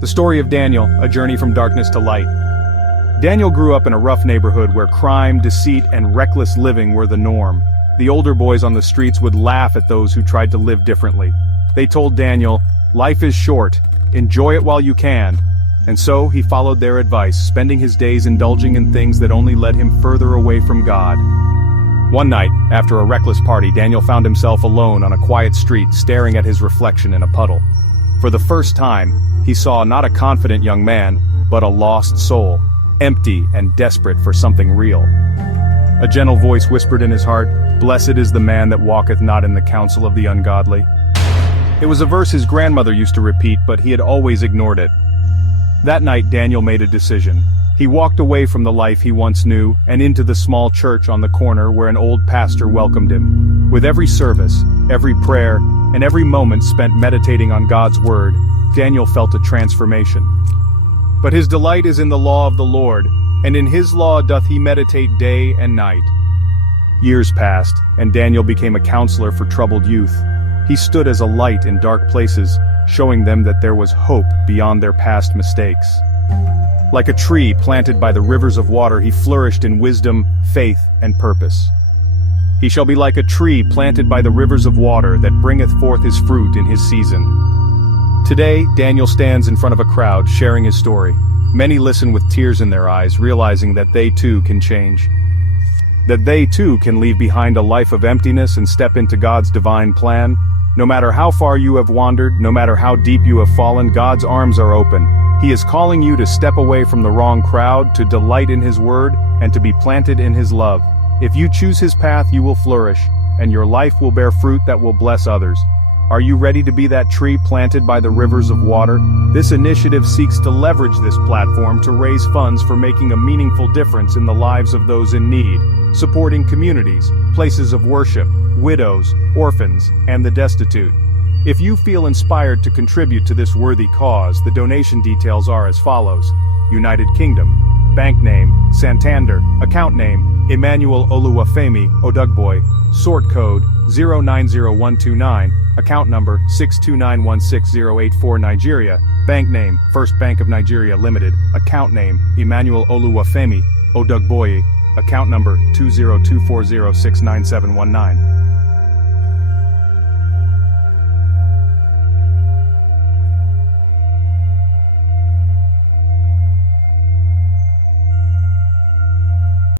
The story of Daniel, a journey from darkness to light. Daniel grew up in a rough neighborhood where crime, deceit, and reckless living were the norm. The older boys on the streets would laugh at those who tried to live differently. They told Daniel, "Life is short, enjoy it while you can." And so he followed their advice, spending his days indulging in things that only led him further away from God. One night, after a reckless party, Daniel found himself alone on a quiet street, staring at his reflection in a puddle. For the first time, he saw not a confident young man, but a lost soul, empty and desperate for something real. A gentle voice whispered in his heart, "Blessed is the man that walketh not in the counsel of the ungodly." It was a verse his grandmother used to repeat, but he had always ignored it. That night Daniel made a decision. He walked away from the life he once knew, and into the small church on the corner where an old pastor welcomed him. With every service, every prayer, and every moment spent meditating on God's word, Daniel felt a transformation. But his delight is in the law of the Lord, and in his law doth he meditate day and night. Years passed, and Daniel became a counselor for troubled youth. He stood as a light in dark places, showing them that there was hope beyond their past mistakes. Like a tree planted by the rivers of water, he flourished in wisdom, faith, and purpose. He shall be like a tree planted by the rivers of water that bringeth forth his fruit in his season. Today, Daniel stands in front of a crowd, sharing his story. Many listen with tears in their eyes, realizing that they too can change. That they too can leave behind a life of emptiness and step into God's divine plan. No matter how far you have wandered, no matter how deep you have fallen, God's arms are open. He is calling you to step away from the wrong crowd, to delight in His word, and to be planted in His love. If you choose His path, you will flourish, and your life will bear fruit that will bless others. Are you ready to be that tree planted by the rivers of water? This initiative seeks to leverage this platform to raise funds for making a meaningful difference in the lives of those in need, supporting communities, places of worship, widows, orphans, and the destitute. If you feel inspired to contribute to this worthy cause, the donation details are as follows: United Kingdom, bank name, Santander, account name, Emmanuel Oluwafemi Odugboy, sort code 090129, account number 629160084 Nigeria, bank name, First Bank of Nigeria Limited, account name, Emmanuel Oluwafemi Odugboy, account number 20240699719.